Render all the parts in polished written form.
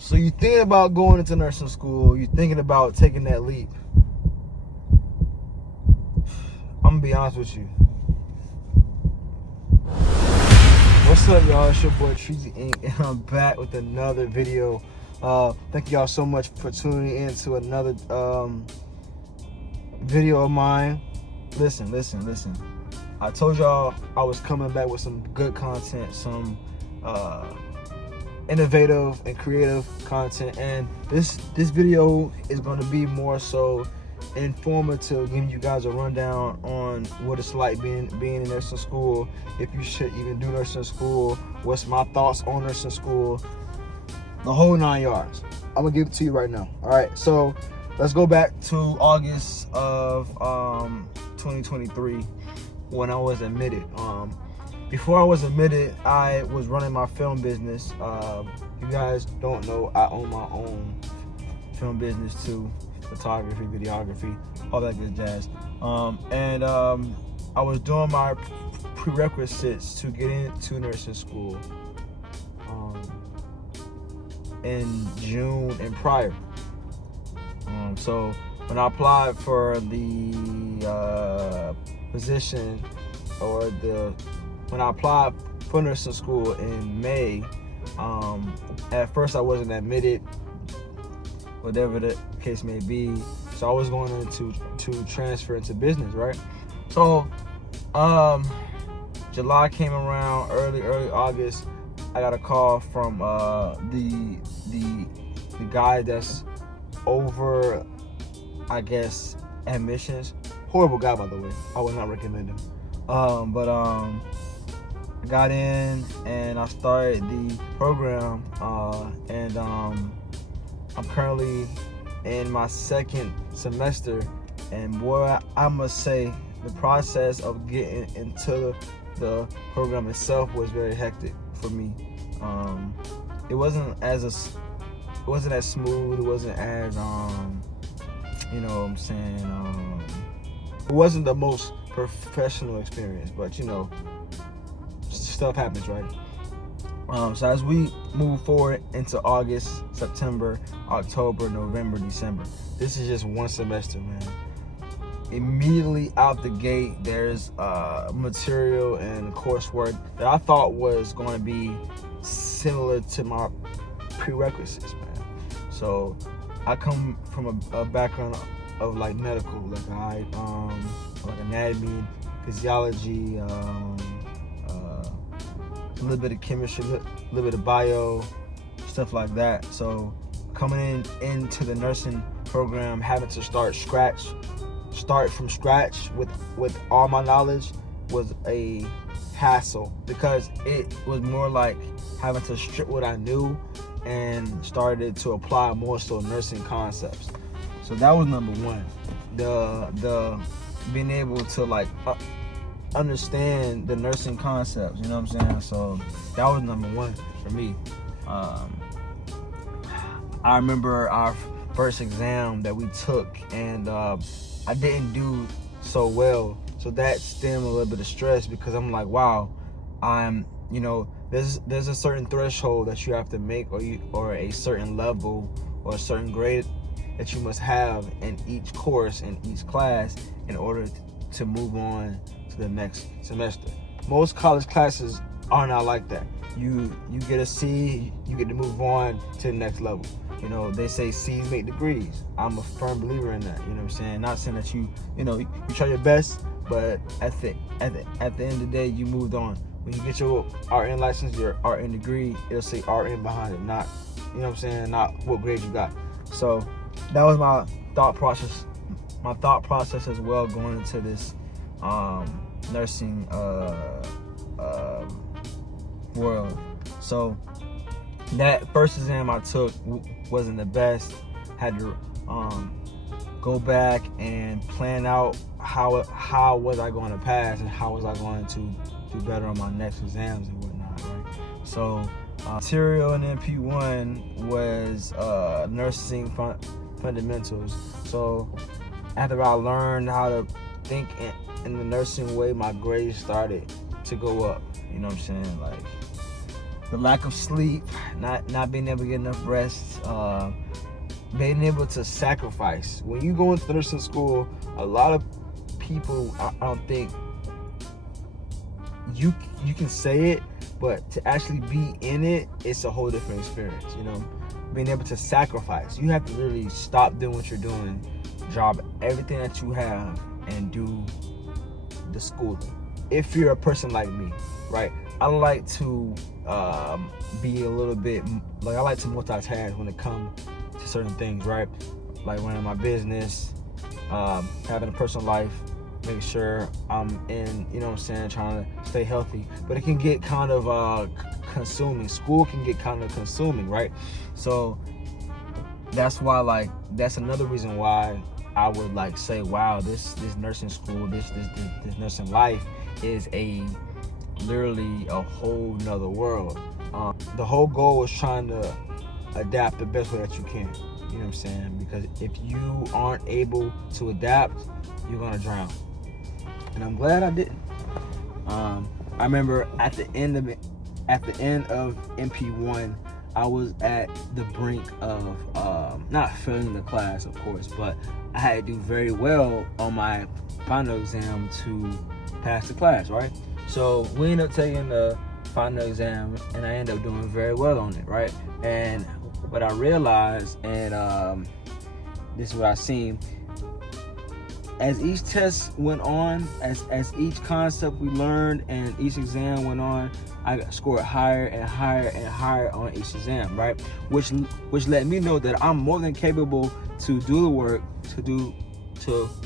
So you think about going into nursing school, you're thinking about taking that leap. I'm gonna be honest with you. What's up, y'all? It's your boy Treasy Inc. and I'm back with another video. Thank y'all so much for tuning in to another video of mine. Listen. I told y'all I was coming back with some good content, some innovative and creative content, and this video is going to be more so informative, giving you guys a rundown on what it's like being in nursing school, if you should even do nursing school, what's my thoughts on nursing school, the whole 9 yards. I'm gonna give it to you right now. All right, so let's go back to August of 2023 when I was admitted. Before I was admitted, I was running my film business. You guys don't know, I own my own film business too. Photography, videography, all that good jazz. I was doing my prerequisites to get into nursing school in June and prior. So when I applied for the position, when I applied for nursing school in May, at first I wasn't admitted, whatever the case may be. So I was going into to transfer into business, right? So July came around, early August, I got a call from the guy that's over, I guess, admissions. Horrible guy, by the way. I would not recommend him. I got in and I started the program, I'm currently in my second semester, and boy, I must say the process of getting into the program itself was very hectic for me. It wasn't as smooth. It wasn't as you know what I'm saying. It wasn't the most professional experience, but you know, stuff happens, right? So as we move forward into August, September, October, November, December, this is just one semester, man. Immediately out the gate, there's material and coursework that I thought was going to be similar to my prerequisites, man. So I come from a background of like medical, like anatomy, physiology, a little bit of chemistry, a little bit of bio, stuff like that. So coming into the nursing program, having to start from scratch with all my knowledge was a hassle, because it was more like having to strip what I knew and started to apply more so nursing concepts. So that was number one. The being able to like understand the nursing concepts, you know what I'm saying? So that was number one for me. I remember our first exam that we took, and I didn't do so well, so that stemmed a little bit of stress, because I'm like, wow, there's a certain threshold that you have to make, or a certain level or a certain grade that you must have in each course, in each class, in order to move on to the next semester. Most college classes are not like that. You get a C, you get to move on to the next level. You know, they say C's make degrees. I'm a firm believer in that. You know what I'm saying? Not saying that you try your best, but at the end of the day, you moved on. When you get your RN license, your RN degree, it'll say RN behind it, not, you know what I'm saying, not what grade you got. So that was my thought process. My thought process as well going into this nursing world. So that first exam I took wasn't the best. Had to go back and plan out how was I going to pass, and how was I going to do better on my next exams and whatnot, right? So material in NP1 was nursing fundamentals. So after I learned how to think in the nursing way, my grades started to go up. You know what I'm saying? Like, the lack of sleep, not being able to get enough rest, being able to sacrifice. When you go into nursing school, a lot of people, I don't think you can say it, but to actually be in it, it's a whole different experience. Being able to sacrifice. You have to really stop doing what you're doing, drop everything that you have, and do the schooling. If you're a person like me, right? I like to be a little bit, like, I like to multitask when it comes to certain things, right? Like running my business, having a personal life, making sure I'm in, trying to stay healthy. But it can get kind of consuming. School can get kind of consuming, right? So that's why, that's another reason why I would say, wow, this nursing school, this nursing life is literally a whole nother world. The whole goal is trying to adapt the best way that you can. You know what I'm saying? Because if you aren't able to adapt, you're gonna drown. And I'm glad I didn't. I remember at the end of MP1, I was at the brink of not failing the class, of course, but I had to do very well on my final exam to pass the class, right? So we ended up taking the final exam, and I ended up doing very well on it, right? And what I realized, and this is what I seen, as each test went on, as each concept we learned and each exam went on, I scored higher and higher and higher on each exam, right? Which let me know that I'm more than capable to do the work, to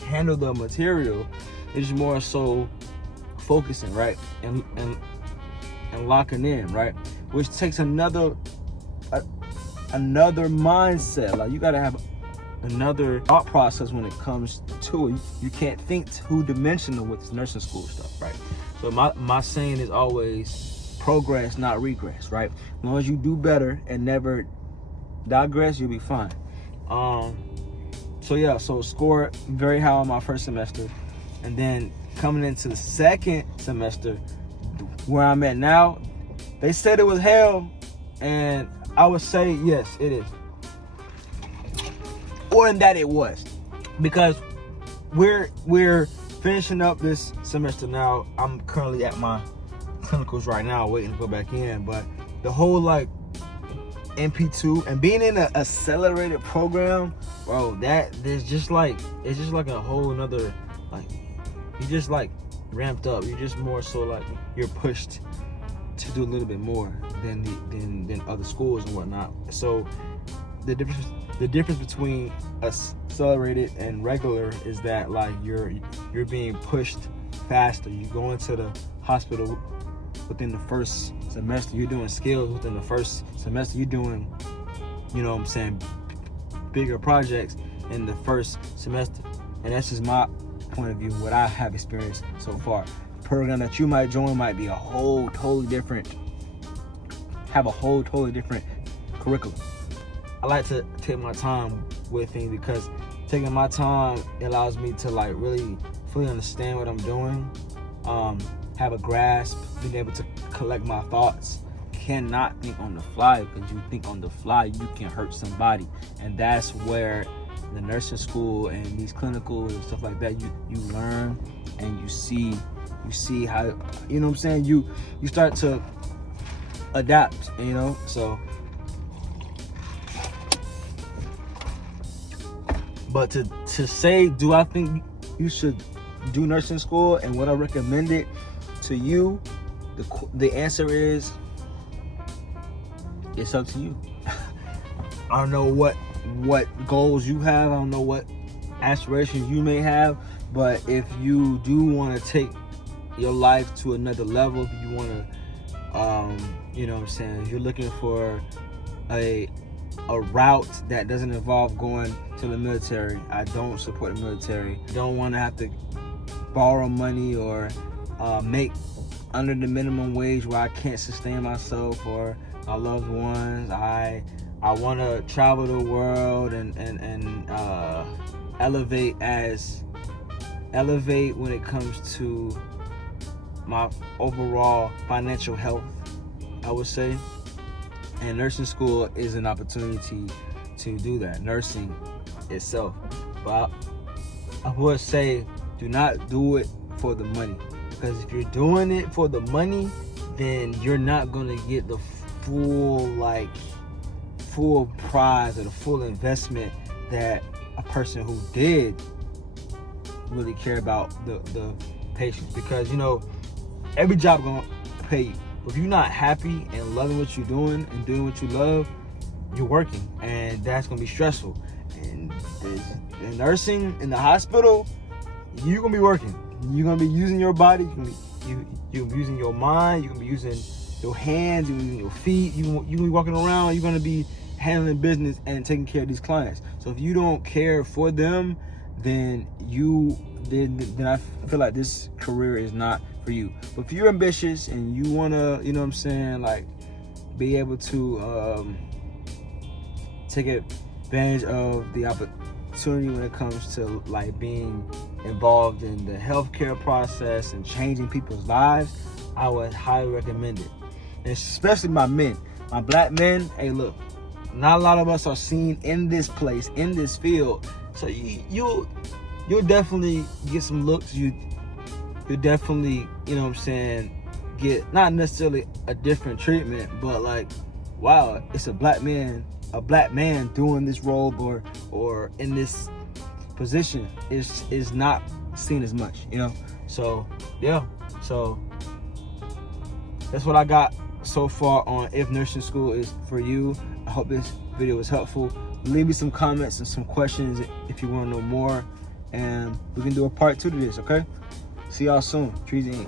handle the material. It's more so focusing, right? And locking in, right? Which takes another mindset. Like, you gotta have another thought process when it comes to it. You can't think two-dimensional with this nursing school stuff, right? So my saying is always progress, not regress, right? As long as you do better and never digress, you'll be fine. So scored very high on my first semester, and then coming into the second semester, where I'm at now, they said it was hell, and I would say yes, it is. Or in that it was, because we're finishing up this semester now. I'm currently at my clinicals right now, waiting to go back in. But the whole MP2 and being in an accelerated program, bro, it's just like a whole another, you just ramped up. You're just more so you're pushed to do a little bit more than other schools and whatnot. So the difference between accelerated and regular is that you're being pushed faster. You go into the hospital within the first semester. You're doing skills within the first semester. You're doing, bigger projects in the first semester. And that's just my point of view, what I have experienced so far. The program that you might join might be have a whole totally different curriculum. I like to take my time with things, because taking my time allows me to really fully understand what I'm doing, have a grasp, being able to collect my thoughts. Cannot think on the fly, because you think on the fly, you can hurt somebody. And that's where the nursing school and these clinicals and stuff like that, you learn and you see how, you start to adapt, so. But to say, do I think you should do nursing school and would I recommend it to you? The answer is, it's up to you. I don't know what goals you have. I don't know what aspirations you may have. But if you do want to take your life to another level, if you want to, if you're looking for a route that doesn't involve going to the military. I don't support the military. Don't want to have to borrow money or make under the minimum wage where I can't sustain myself or my loved ones. I want to travel the world and elevate when it comes to my overall financial health. I would say. And nursing school is an opportunity to do that, nursing itself. But I would say, do not do it for the money. Because if you're doing it for the money, then you're not gonna get the full prize or the full investment that a person who did really care about the patients. Because every job gonna pay you. But if you're not happy and loving what you're doing and doing what you love, you're working, and that's gonna be stressful. And in nursing, in the hospital, you're gonna be working. You're gonna be using your body. You're using your mind. You're gonna be using your hands. You're using your feet. You're gonna be walking around. You're gonna be handling business and taking care of these clients. So if you don't care for them, then I feel like this career is not for you. But if you're ambitious and you wanna, be able to take advantage of the opportunity when it comes to being involved in the healthcare process and changing people's lives, I would highly recommend it. And especially my men, my black men. Hey, look, not a lot of us are seen in this place, in this field. So you'll definitely get some looks. You'll definitely, get not necessarily a different treatment, but wow, it's a black man doing this role or in this position is not seen as much, So yeah, so that's what I got so far on if nursing school is for you. I hope this video was helpful. Leave me some comments and some questions if you want to know more, and we can do a part 2 to this. Okay, see y'all soon. Trees Inc.